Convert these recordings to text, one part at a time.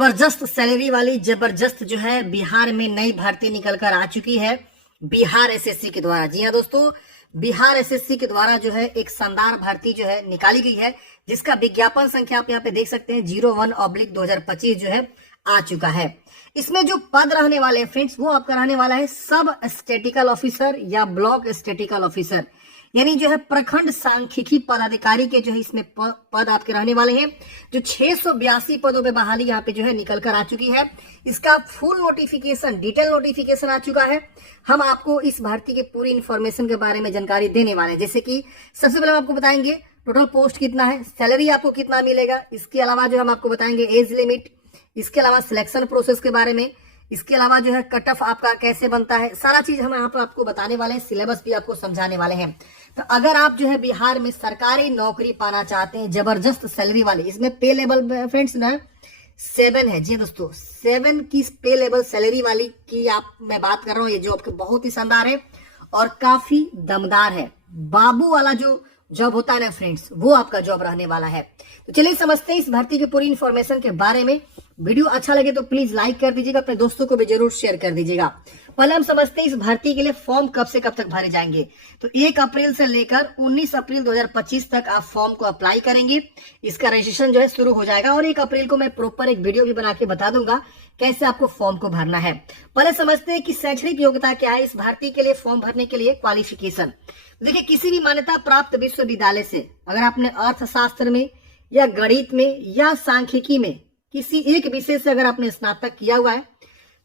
जबरदस्त सैलरी वाली जबरदस्त जो है बिहार में नई भर्ती निकल कर आ चुकी है बिहार एसएससी के द्वारा। जी हाँ दोस्तों, बिहार एसएससी के द्वारा जो है एक शानदार भर्ती जो है निकाली गई है, जिसका विज्ञापन संख्या आप यहाँ पे देख सकते हैं 01/2025 जो है आ चुका है। इसमें जो पद रहने वाले हैं फ्रेंड्स, वो आपका रहने वाला है सब स्टेटिकल ऑफिसर या ब्लॉक स्टेटिकल ऑफिसर, यानी जो है प्रखंड सांख्यिकी पदाधिकारी के जो है इसमें पद आपके रहने वाले हैं। जो 682 पदों पे बहाली यहाँ पे जो है निकल कर आ चुकी है। इसका फुल नोटिफिकेशन, डिटेल नोटिफिकेशन आ चुका है। हम आपको इस भर्ती के पूरी इंफॉर्मेशन के बारे में जानकारी देने वाले हैं। जैसे कि सबसे पहले हम आपको बताएंगे टोटल पोस्ट कितना है, सैलरी आपको कितना मिलेगा, इसके अलावा जो हम आपको बताएंगे एज लिमिट, इसके अलावा सिलेक्शन प्रोसेस के बारे में, इसके अलावा जो है कट ऑफ आपका कैसे बनता है, सारा चीज हम यहाँ पर आपको बताने वाले हैं। सिलेबस भी आपको समझाने वाले हैं। तो अगर आप जो है बिहार में सरकारी नौकरी पाना चाहते हैं जबरदस्त सैलरी वाली, इसमें पे लेवल फ्रेंड्स ना 7 है। जी दोस्तों, 7 की पे लेवल सैलरी वाली की मैं बात कर रहा हूँ। ये जॉब बहुत ही शानदार है और काफी दमदार है। बाबू वाला जो जॉब होता है ना फ्रेंड्स, वो आपका जॉब रहने वाला है। तो चलिए समझते हैं इस भर्ती की पूरी इंफॉर्मेशन के बारे में। वीडियो अच्छा लगे तो प्लीज लाइक कर दीजिएगा, अपने दोस्तों को भी जरूर शेयर कर दीजिएगा। पहले हम समझते हैं इस भर्ती के लिए फॉर्म कब से कब तक भरे जाएंगे। तो 1 अप्रैल से लेकर 19 अप्रैल 2025 तक आप फॉर्म को अप्लाई करेंगे। इसका रजिस्ट्रेशन जो है शुरू हो जाएगा और 1 अप्रैल को मैं प्रॉपर एक वीडियो भी बना के बता दूंगा कैसे आपको फॉर्म को भरना है। पहले समझते हैं कि शैक्षणिक योग्यता क्या है इस भर्ती के लिए। फॉर्म भरने के लिए क्वालिफिकेशन, देखिए किसी भी मान्यता प्राप्त विश्वविद्यालय से अगर आपने अर्थशास्त्र में या गणित में या सांख्यिकी में किसी एक विषय से अगर आपने स्नातक किया हुआ है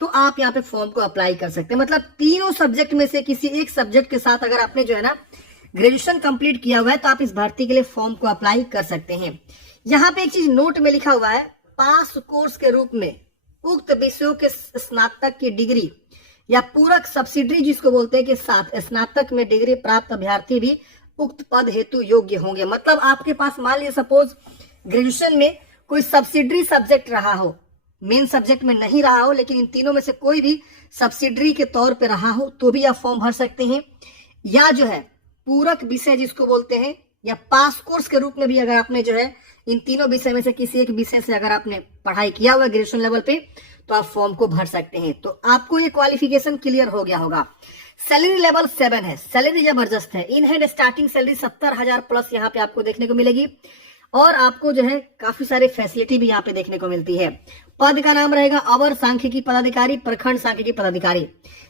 तो आप यहाँ पे फॉर्म को अप्लाई कर सकते हैं। मतलब तीनों सब्जेक्ट में से किसी एक सब्जेक्ट के साथ अगर आपने जो है ना ग्रेजुएशन कंप्लीट किया हुआ है तो आप इस भर्ती के लिए फॉर्म को अप्लाई कर सकते हैं। यहाँ पे एक चीज नोट में लिखा हुआ है, पास कोर्स के रूप में उक्त विषयों के स्नातक की डिग्री या पूरक सब्सिडरी जिसको बोलते हैं के साथ स्नातक में डिग्री प्राप्त अभ्यर्थी भी उक्त पद हेतु योग्य होंगे। मतलब आपके पास मान लीजिए सपोज ग्रेजुएशन में कोई सब्सिडरी सब्जेक्ट रहा हो, मेन सब्जेक्ट में नहीं रहा हो, लेकिन इन तीनों में से कोई भी सब्सिडरी के तौर पे रहा हो तो भी आप फॉर्म भर सकते हैं। या जो है पूरक विषय जिसको बोलते हैं, या पास कोर्स के रूप में भी अगर आपने जो है इन तीनों विषय में से किसी एक विषय से अगर आपने पढ़ाई किया हुआ ग्रेजुएशन लेवल पे तो आप फॉर्म को भर सकते हैं। तो आपको ये क्वालिफिकेशन क्लियर हो गया होगा। सैलरी लेवल 7 है, सैलरी जबरदस्त है। In hand starting salary 70,000 plus यहाँ पे आपको देखने को मिलेगी और आपको जो है काफी सारे फैसिलिटी भी यहाँ पे देखने को मिलती है। पद का नाम रहेगा अवर सांख्यिकी पदाधिकारी, प्रखंड सांख्यिकी पदाधिकारी।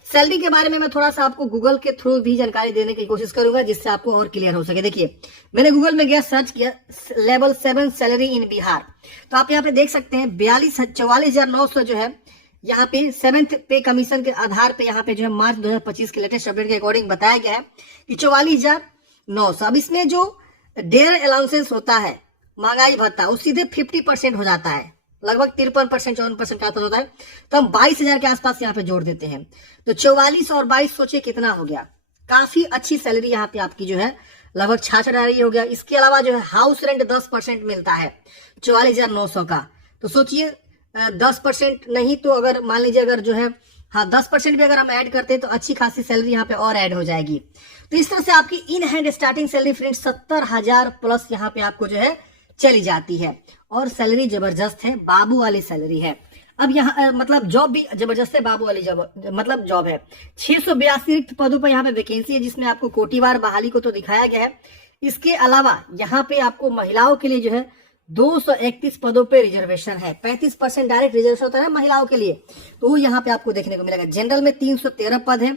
सैलरी के बारे में मैं थोड़ा सा आपको गूगल के थ्रू भी जानकारी देने की कोशिश करूंगा जिससे आपको और क्लियर हो सके। देखिए मैंने गूगल में गया, सर्च किया लेवल 7 सैलरी इन बिहार, तो आप यहाँ पे देख सकते हैं 44,900 जो है यहाँ पे 7th पे कमीशन के आधार पे यहाँ पे जो है मार्च 2025 के लेटेस्ट अपडेट के अकॉर्डिंग बताया गया है कि 44,900। अब इसमें जो डेयर अलाउंसेस होता है, महंगाई भत्ता, वो सीधे 50% हो जाता है, लगभग 53% 54% का होता है। तो हम 22,000 के आसपास यहाँ पे जोड़ देते हैं। तो 44 और 22 सोचिए कितना हो गया। काफी अच्छी सैलरी यहाँ पे आपकी जो है लगभग 66,000 हो गया। इसके अलावा जो है हाउस रेंट 10% मिलता है 44,900 का। तो सोचिए 10% नहीं तो अगर मान लीजिए अगर जो है 10% भी अगर हम ऐड करते हैं तो अच्छी खासी सैलरी यहाँ पे और ऐड हो जाएगी। तो इस तरह से आपकी in hand starting salary friends 70,000 plus यहाँ पे आपको जो है चली जाती है और सैलरी जबरदस्त है, बाबू वाली सैलरी है। अब यहाँ मतलब जॉब भी जबरदस्त है, बाबू वाली मतलब जॉब है। 682 रिक्त पदों पर यहाँ पे वैकेंसी है जिसमें आपको कोटिवार बहाली को तो दिखाया गया है। इसके अलावा यहाँ पे आपको महिलाओं के लिए जो है 231 पदों पे रिजर्वेशन है। 35% डायरेक्ट रिजर्वेशन होता है महिलाओं के लिए, तो वो यहाँ पे आपको देखने को मिलेगा। जनरल में 313 पद है,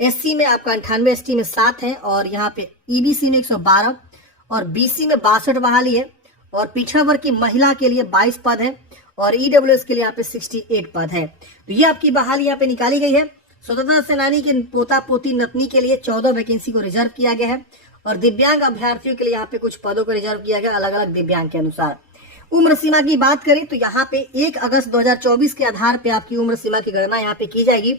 एससी में आपका 98, एसटी में 7 है और यहाँ पे ईबीसी में 112 और बीसी में 62 बहाली है और पिछड़ा वर्ग की महिला के लिए 22 पद है और ईडब्ल्यूएस के लिए यहाँ पे 68 पद है। तो ये आपकी बहाली यहाँ पे निकाली गई है। स्वतंत्रता सेनानी के पोता पोती नतनी के लिए 14 वैकेंसी को रिजर्व किया गया है और दिव्यांग अभ्यर्थियों के लिए यहाँ पे कुछ पदों को रिजर्व किया गया अलग अलग दिव्यांग के अनुसार। उम्र सीमा की बात करें तो यहाँ पे 1 अगस्त 2024 के आधार पे आपकी उम्र सीमा की गणना यहाँ पे की जाएगी,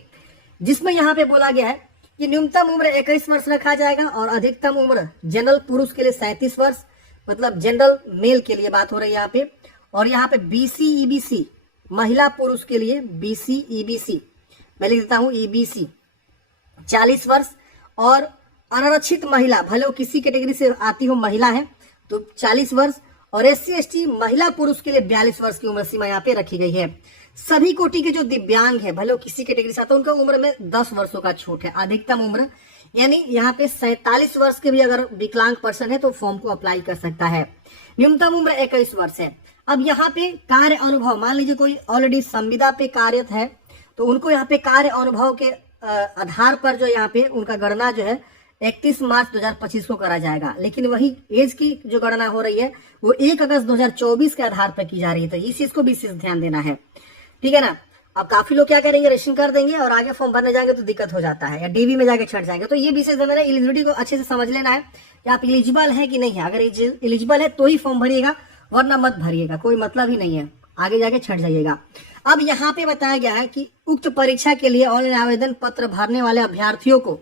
जिसमें यहाँ पे बोला गया है कि न्यूनतम उम्र 21 वर्ष रखा जाएगा और अधिकतम उम्र जनरल पुरुष के लिए 37 वर्ष, मतलब जनरल मेल के लिए बात हो रही है यहाँ पे। और यहाँ पे बीसी ईबीसी महिला पुरुष के लिए बीसी ईबीसी मैं लिख देता हूँ ईबीसी 40 वर्ष और अनारक्षित महिला, भले वो किसी कैटेगरी से आती हो महिला है तो 40 वर्ष और SC/ST महिला पुरुष के लिए 42 वर्ष की उम्र सीमा यहाँ पे रखी गई है। सभी कोटि के जो दिव्यांग है, भले किसी कैटेगरी से आता है, उनका उम्र में 10 वर्षों का छूट है। अधिकतम उम्र यानी यहाँ पे 47 वर्ष के भी अगर विकलांग पर्सन है तो फॉर्म को अप्लाई कर सकता है। न्यूनतम उम्र 21 वर्ष है। अब यहाँ पे कार्य अनुभव, मान लीजिए कोई ऑलरेडी संविदा पे कार्यरत है तो उनको यहाँ पे कार्य अनुभव के आधार पर जो यहाँ पे उनका गणना जो है 31 मार्च 2025 को करा जाएगा। लेकिन वही एज की जो गणना हो रही है वो 1 अगस्त 2024 के आधार पर की जा रही है। तो इस चीज को भी विशेष ध्यान देना है, ठीक है ना। अब काफी लोग क्या करेंगे, रजिस्ट्रेशन कर देंगे और आगे फॉर्म भरने जाएंगे तो दिक्कत हो जाता है, या डीवी में जाके छट जाएंगे। तो ये विशेष ध्यान देना है, एलिजिबिलिटी को अच्छे से समझ लेना है कि आप एलिजिबल है कि नहीं है। अगर एलिजिबल है तो ही फॉर्म भरिएगा, वरना मत भरिएगा, कोई मतलब ही नहीं है, आगे जाके छट जाइएगा। अब यहाँ पे बताया गया है कि उक्त परीक्षा के लिए ऑनलाइन आवेदन पत्र भरने वाले अभ्यर्थियों को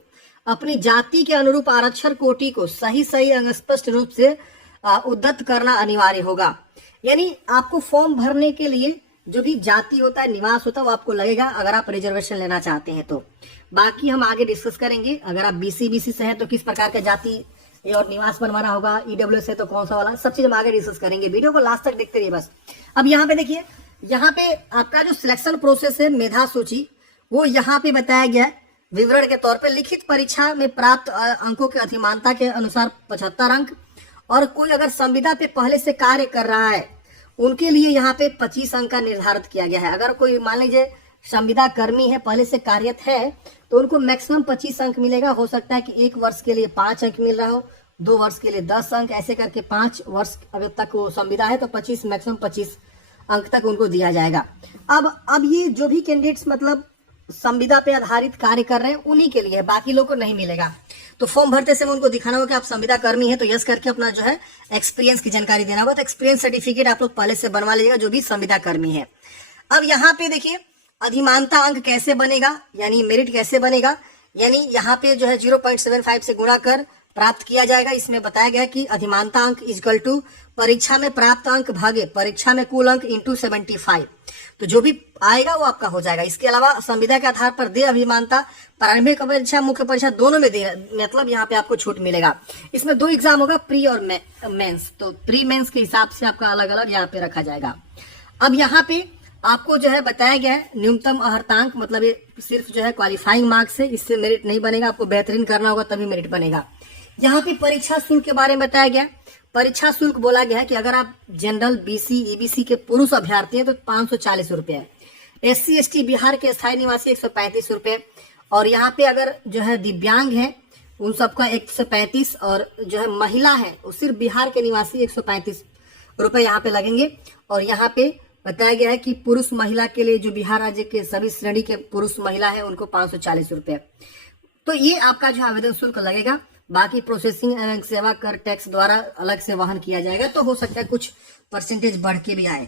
अपनी जाति के अनुरूप आरक्षण कोटि को सही स्पष्ट रूप से उद्धृत करना अनिवार्य होगा। यानी आपको फॉर्म भरने के लिए जो भी जाति होता है, निवास होता है, वो आपको लगेगा अगर आप रिजर्वेशन लेना चाहते हैं तो। बाकी हम आगे डिस्कस करेंगे। अगर आप BC से हैं तो किस प्रकार का जाति और निवास बनवाना होगा, EWS है तो कौन सा वाला, सब चीज हम आगे डिस्कस करेंगे। वीडियो को लास्ट तक देखते रहिए बस। अब यहाँ पे देखिए, यहाँ पे आपका जो सिलेक्शन प्रोसेस है, मेधा सूची, वो यहाँ पे बताया गया है विवरण के तौर पे। लिखित परीक्षा में प्राप्त अंकों के अधिमानता के अनुसार 75 अंक, और कोई अगर संविदा पे पहले से कार्य कर रहा है उनके लिए यहाँ पे 25 अंक का निर्धारित किया गया है। अगर कोई मान लीजिए संविदा कर्मी है, पहले से कार्यरत है, तो उनको मैक्सिमम 25 अंक मिलेगा। हो सकता है कि 1 वर्ष के लिए 5 अंक मिल रहा हो, 2 वर्ष के लिए 10 अंक, ऐसे करके 5 वर्ष अगर तक वो संविदा है तो 25 मैक्सिमम 25 अंक तक उनको दिया जाएगा। अब ये जो भी कैंडिडेट्स मतलब संविदा पे आधारित कार्य कर रहे हैं उन्हीं के लिए, बाकी लोग को नहीं मिलेगा। तो फॉर्म भरते समय उनको दिखाना होगा कि आप संविदा कर्मी है, तो यस करके अपना जो है एक्सपीरियंस की जानकारी देना होगा। तो एक्सपीरियंस सर्टिफिकेट आप लोग पहले से बनवा लीजिएगा जो भी संविदा कर्मी है। अब यहाँ पे देखिए अधिमानता अंक कैसे बनेगा, यानी मेरिट कैसे बनेगा, यानी यहाँ पे जो है 0.75 से गुणा कर प्राप्त किया जाएगा। इसमें बताया गया कि अधिमानता अंक इक्वल टू परीक्षा में प्राप्त अंक भागे परीक्षा में कुल अंक इंटू 75, तो जो भी आएगा वो आपका हो जाएगा। इसके अलावा संविदा के आधार पर दे अभिमानता, प्रारंभिक परीक्षा मुख्य परीक्षा दोनों में दे, मतलब यहाँ पे आपको छूट मिलेगा। इसमें 2 एग्जाम होगा, प्री और मेंस, तो प्री मेंस के हिसाब से आपका अलग अलग यहाँ पे रखा जाएगा। अब यहाँ पे आपको जो है बताया गया है न्यूनतम अर्हतांक, मतलब ये सिर्फ जो है क्वालिफाइंग मार्क्स है, इससे मेरिट नहीं बनेगा, आपको बेहतरीन करना होगा तभी मेरिट बनेगा। यहाँ पे परीक्षा शुल्क के बारे में बताया गया। परीक्षा शुल्क बोला गया है कि अगर आप जनरल BC EBC के पुरुष अभ्यर्थी हैं तो 540 रुपए है, SC/ST बिहार के स्थायी निवासी 135 रुपए, और यहाँ पे अगर जो है दिव्यांग है उन सबका 135, और जो है महिला है वो सिर्फ बिहार के निवासी 135 रुपए यहाँ पे लगेंगे। और यहाँ पे बताया गया है कि पुरुष महिला के लिए जो बिहार राज्य के सभी श्रेणी के पुरुष महिला है उनको 540 रुपए। तो ये आपका जो आवेदन शुल्क लगेगा। बाकी प्रोसेसिंग एवं सेवा कर टैक्स द्वारा अलग से वहन किया जाएगा, तो हो सकता है कुछ परसेंटेज बढ़ के भी आए।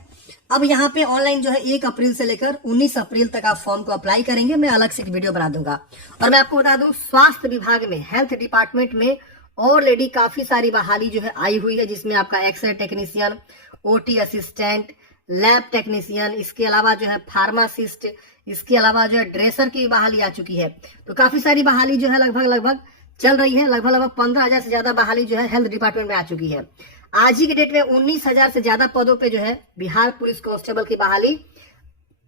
अब यहाँ पे ऑनलाइन जो है 1 अप्रैल से लेकर 19 अप्रैल तक आप फॉर्म को अप्लाई करेंगे। मैं अलग से एक वीडियो बना दूंगा। और मैं आपको बता दूं, स्वास्थ्य विभाग में, हेल्थ डिपार्टमेंट में ऑलरेडी काफी सारी बहाली जो है आई हुई है, जिसमें आपका x ray technician, OT assistant, lab technician, इसके अलावा जो है फार्मासिस्ट, इसके अलावा जो है ड्रेसर की बहाली आ चुकी है। तो काफी सारी बहाली जो है लगभग चल रही है। लगभग 15,000 से ज्यादा बहाली जो है हेल्थ डिपार्टमेंट में आ चुकी है। आज ही के डेट में 19,000 से ज्यादा पदों पे जो है बिहार पुलिस कांस्टेबल की बहाली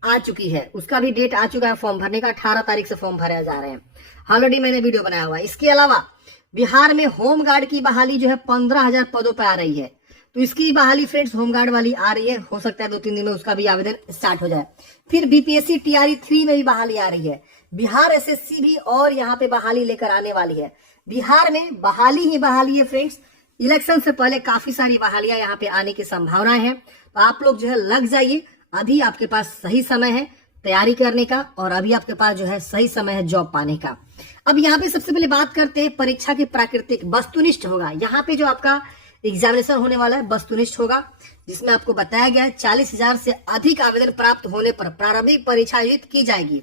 आ चुकी है। उसका भी डेट आ चुका है फॉर्म भरने का, 18 तारीख से फॉर्म भरे जा रहे हैं। ऑलरेडी मैंने वीडियो बनाया हुआ है। इसके अलावा बिहार में होमगार्ड की बहाली जो है 15,000 पदों पर आ रही है। तो इसकी बहाली फ्रेंड्स होमगार्ड वाली आ रही है, हो सकता है 2-3 दिन में उसका भी आवेदन स्टार्ट हो जाए। फिर BPSC TRE 3 में भी बहाली आ रही है। बिहार SSC भी और यहाँ पे बहाली लेकर आने वाली है। बिहार में बहाली ही बहाली है फ्रेंड्स। इलेक्शन से पहले काफी सारी बहालियां यहाँ पे आने की संभावनाएं हैं। तो आप लोग जो है लग जाइए, अभी आपके पास सही समय है तैयारी करने का, और अभी आपके पास जो है सही समय है जॉब पाने का। अब यहाँ पे सबसे पहले बात करते हैं परीक्षा की प्राकृतिक वस्तुनिष्ठ होगा। यहाँ पे जो आपका एग्जामिनेशन होने वाला है वस्तुनिष्ठ होगा, जिसमें आपको बताया गया है 40,000 से अधिक आवेदन प्राप्त होने पर प्रारंभिक परीक्षा आयोजित की जाएगी।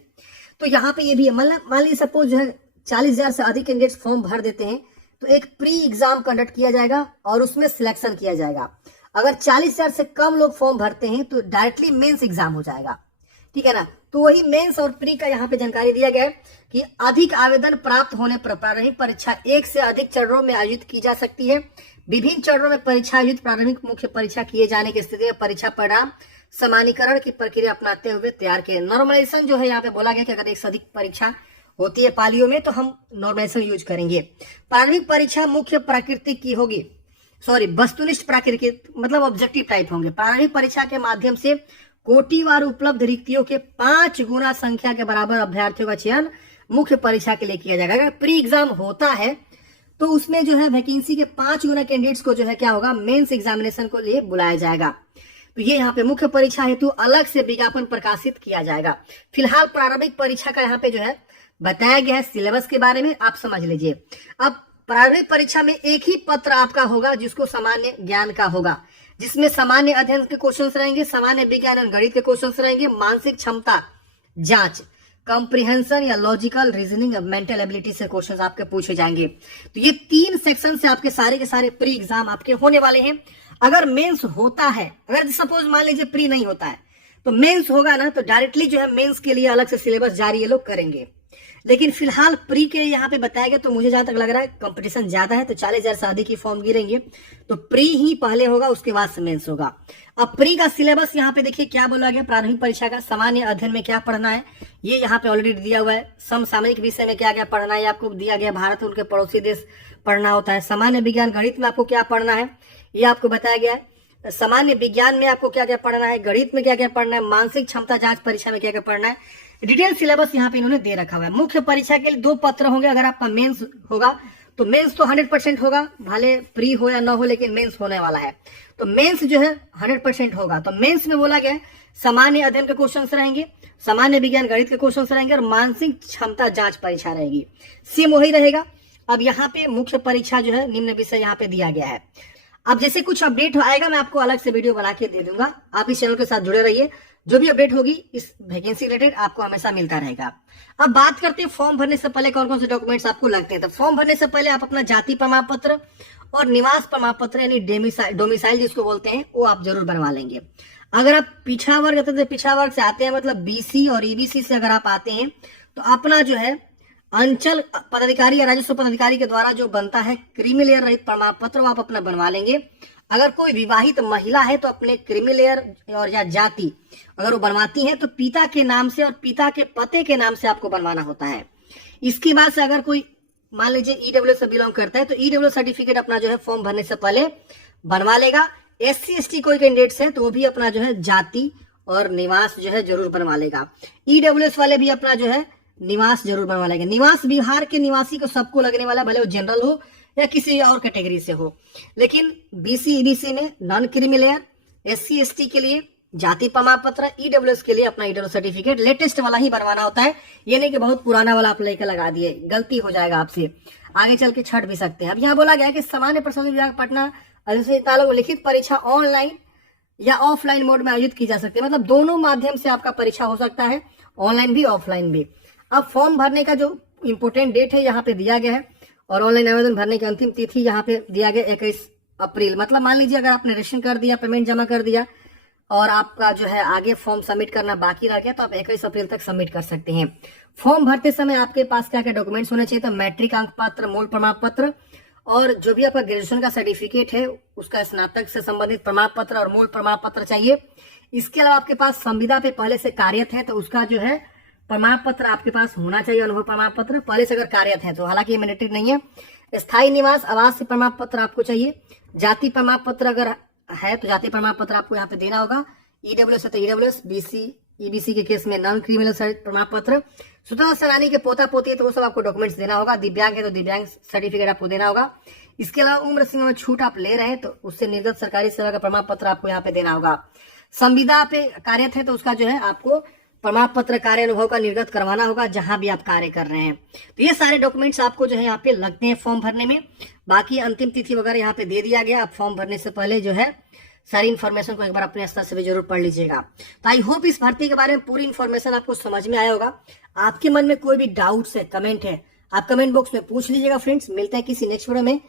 तो यहाँ पे ये भी मान लीजिए सपोज जो है 40,000 से अधिक कैंडिडेट्स फॉर्म भर देते हैं तो एक प्री एग्जाम कंडक्ट किया जाएगा और उसमें सिलेक्शन किया जाएगा। अगर 40,000 से कम लोग फॉर्म भरते हैं तो डायरेक्टली मेंस एग्जाम हो जाएगा, ठीक है ना। तो वही मेंस और प्री का यहाँ पे जानकारी दिया गया है कि अधिक आवेदन प्राप्त होने पर प्रारंभिक परीक्षा 1 से अधिक चरणों में आयोजित की जा सकती है। विभिन्न चरणों में परीक्षा आयोजित प्रारंभिक मुख्य परीक्षा किए जाने की स्थिति में परीक्षा परिणाम समानीकरण की प्रक्रिया अपनाते हुए तैयार किए। नॉर्मलाइजेशन जो है यहाँ पे बोला गया कि अगर एक से अधिक परीक्षा होती है पालियों में तो हम नॉर्मलाइजेशन यूज करेंगे। प्रारंभिक परीक्षा मुख्य प्राकृतिक की होगी, वस्तुनिष्ठ प्राकृतिक मतलब ऑब्जेक्टिव टाइप होंगे। प्रारंभिक परीक्षा के माध्यम से कोटिवार उपलब्ध रिक्तियों के 5 गुना संख्या के बराबर अभ्यर्थियों का चयन मुख्य परीक्षा के लिए किया जाएगा। अगर प्री एग्जाम होता है तो उसमें जो है वैकेंसी के 5 गुना कैंडिडेट्स को जो है क्या होगा, मेंस एग्जामिनेशन को लिए बुलाया जाएगा। तो ये यहाँ पे मुख्य परीक्षा हेतु अलग से विज्ञापन प्रकाशित किया जाएगा। फिलहाल प्रारंभिक परीक्षा का यहाँ पे जो है बताया गया है सिलेबस के बारे में, आप समझ लीजिए। अब प्रारंभिक परीक्षा में एक ही पत्र आपका होगा जिसको सामान्य ज्ञान का होगा, जिसमें सामान्य अध्ययन के क्वेश्चंस रहेंगे, सामान्य विज्ञान और गणित के क्वेश्चंस रहेंगे, मानसिक क्षमता जांच, कॉम्प्रिहेंशन या लॉजिकल रीजनिंग या मेंटल एबिलिटी से क्वेश्चंस आपके पूछे जाएंगे। तो ये 3 सेक्शन से आपके सारे के सारे प्री एग्जाम आपके होने वाले हैं। अगर मेंस होता है, अगर सपोज मान लीजिए प्री नहीं होता है तो मेंस होगा ना, तो डायरेक्टली जो है मेंस के लिए अलग से सिलेबस जारी ये लोग करेंगे। लेकिन फिलहाल प्री के यहाँ पे बताया गया, तो मुझे जहां तक लग रहा है कंपटीशन ज्यादा है तो 40,000 से अधिक की फॉर्म गिरेंगे, तो प्री ही पहले होगा, उसके बाद से मेंस होगा। अब प्री का सिलेबस यहाँ पे देखिए क्या बोला गया, प्रारंभिक परीक्षा का सामान्य अध्ययन में क्या पढ़ना है ये यहाँ पे ऑलरेडी दिया हुआ है। समसामयिक विषय में क्या क्या पढ़ना है आपको दिया गया, भारत उनके पड़ोसी देश पढ़ना होता है। सामान्य विज्ञान गणित में आपको क्या पढ़ना है ये आपको बताया गया है। सामान्य विज्ञान में आपको क्या क्या पढ़ना है, गणित में क्या क्या पढ़ना है, मानसिक क्षमता जांच परीक्षा में क्या क्या पढ़ना है, डिटेल सिलेबस यहाँ पे इन्होंने दे रखा हुआ है। मुख्य परीक्षा के लिए 2 पत्र होंगे। अगर आपका मेंस होगा तो मेंस तो 100% होगा, भले प्री हो या ना हो, लेकिन मेंस होने वाला है तो मेंस जो है 100% होगा। तो मेंस में बोला गया सामान्य अध्ययन के क्वेश्चंस रहेंगे, सामान्य विज्ञान गणित के क्वेश्चंस रहेंगे और मानसिक क्षमता जांच परीक्षा रहेगी। सेम वही रहेगा। अब यहाँ पे मुख्य परीक्षा जो है निम्न विषय यहाँ पे दिया गया है। अब जैसे कुछ अपडेट आएगा मैं आपको अलग से वीडियो बना के दे दूंगा, आप इस चैनल के साथ जुड़े रहिए। जो भी अपडेट होगी इस वैकेंसी रिलेटेड आपको हमेशा मिलता रहेगा। अब बात करते हैं फॉर्म भरने से पहले कौन कौन से डॉक्यूमेंट्स आपको लगते हैं। तो फॉर्म भरने से पहले आप अपना जाति प्रमाण पत्र और निवास प्रमाण पत्र यानी डोमिसाइल जिसको बोलते हैं वो आप जरूर बनवा लेंगे। अगर आप पिछड़ा वर्ग से आते हैं मतलब बीसी और ईबीसी से अगर आप आते हैं तो अपना जो है अंचल पदाधिकारी या राजस्व पदाधिकारी के द्वारा जो बनता है क्रीमी लेयर रहित प्रमाण पत्र आप अपना बनवा लेंगे। अगर कोई विवाहित महिला है तो अपने क्रीमी लेयर और या जाति अगर वो बनवाती है तो पिता के नाम से और पिता के पते के नाम से आपको बनवाना होता है। इसके बाद से अगर कोई मान लीजिए ईडब्ल्यूएस से बिलोंग करता है तो ईडब्ल्यूएस सर्टिफिकेट अपना जो है फॉर्म भरने से पहले बनवा लेगा। एससी एसटी कोई कैंडिडेट्स है तो वो भी अपना जो है जाति और निवास जो है जरूर बनवा लेगा। ईडब्ल्यूएस वाले भी अपना जो है निवास जरूर बनवा लेंगे। निवास बिहार के निवासी को सबको लगने वाला, भले वो जनरल हो या किसी और कैटेगरी से हो। लेकिन बीसी ईबीसी में non creamy layer, SC ST के लिए जाति प्रमाण पत्र, ईडब्ल्यूएस के लिए अपना ईडब्ल्यूएस सर्टिफिकेट लेटेस्ट वाला ही बनवाना होता है। ये नहीं कि बहुत पुराना वाला आप लेकर लगा दिए, गलती हो जाएगा आपसे, आगे चल के छट भी सकते हैं। अब यहाँ बोला गया कि सामान्य प्रशासन विभाग पटना लिखित परीक्षा ऑनलाइन या ऑफलाइन मोड में आयोजित की जा सकती है, मतलब दोनों माध्यम से आपका परीक्षा हो सकता है, ऑनलाइन भी ऑफलाइन भी। अब फॉर्म भरने का जो इम्पोर्टेंट डेट है यहाँ पे दिया गया है और ऑनलाइन आवेदन भरने की अंतिम तिथि यहाँ पे दिया गया 21 अप्रैल। मतलब मान लीजिए अगर आपने रजिस्ट्रेशन कर दिया, पेमेंट जमा कर दिया और आपका जो है आगे फॉर्म सबमिट करना बाकी रह गया तो आप 21 अप्रैल तक सबमिट कर सकते हैं। फॉर्म भरते समय आपके पास क्या क्या डॉक्यूमेंट्स होने चाहिए, तो मैट्रिक अंक पत्र, मूल प्रमाण पत्र और जो भी आपका ग्रेजुएशन का सर्टिफिकेट है उसका स्नातक से संबंधित प्रमाण पत्र और मूल प्रमाण पत्र चाहिए। इसके अलावा आपके पास संविदा पे पहले से कार्यरत है तो उसका जो है प्रमाण पत्र आपके पास होना चाहिए, अनुभव प्रमाण पत्र पहले से अगर कार्यरत है तो, हालांकि ये मैंडेटरी नहीं है। स्थायी निवास आवास प्रमाण पत्र आपको चाहिए। जाति प्रमाण पत्र अगर है तो जाति प्रमाण पत्र आपको यहाँ पे देना होगा। ईडब्ल्यूएस है तो ईडब्ल्यूएस, बीसी ईबीसी के केस में नॉन क्रिमिनल प्रमाण पत्र, स्वतंत्र सेनानी के पोता पोती है तो वो सब आपको डॉक्यूमेंट्स देना होगा। दिव्यांग है तो दिव्यांग सर्टिफिकेट आपको देना होगा। इसके अलावा उम्र सीमा में छूट आप ले रहे हैं तो उससे निर्गत सरकारी सेवा का प्रमाण पत्र आपको यहाँ पे देना होगा। संविदा पे कार्यरत है तो उसका जो है आपको प्रमाण पत्र कार्य अनुभव का निर्गत करवाना होगा जहां भी आप कार्य कर रहे हैं। तो ये सारे डॉक्यूमेंट्स आपको जो है यहाँ पे लगते हैं फॉर्म भरने में। बाकी अंतिम तिथि वगैरह यहाँ पे दे दिया गया। आप फॉर्म भरने से पहले जो है सारी इन्फॉर्मेशन को एक बार अपने स्तर से भी जरूर पढ़ लीजिएगा। तो आई होप इस भर्ती के बारे में पूरी इन्फॉर्मेशन आपको समझ में आया होगा। आपके मन में कोई भी डाउट्स है, कमेंट है, आप कमेंट बॉक्स में पूछ लीजिएगा फ्रेंड्स। मिलते हैं किसी नेक्स्ट वीडियो में।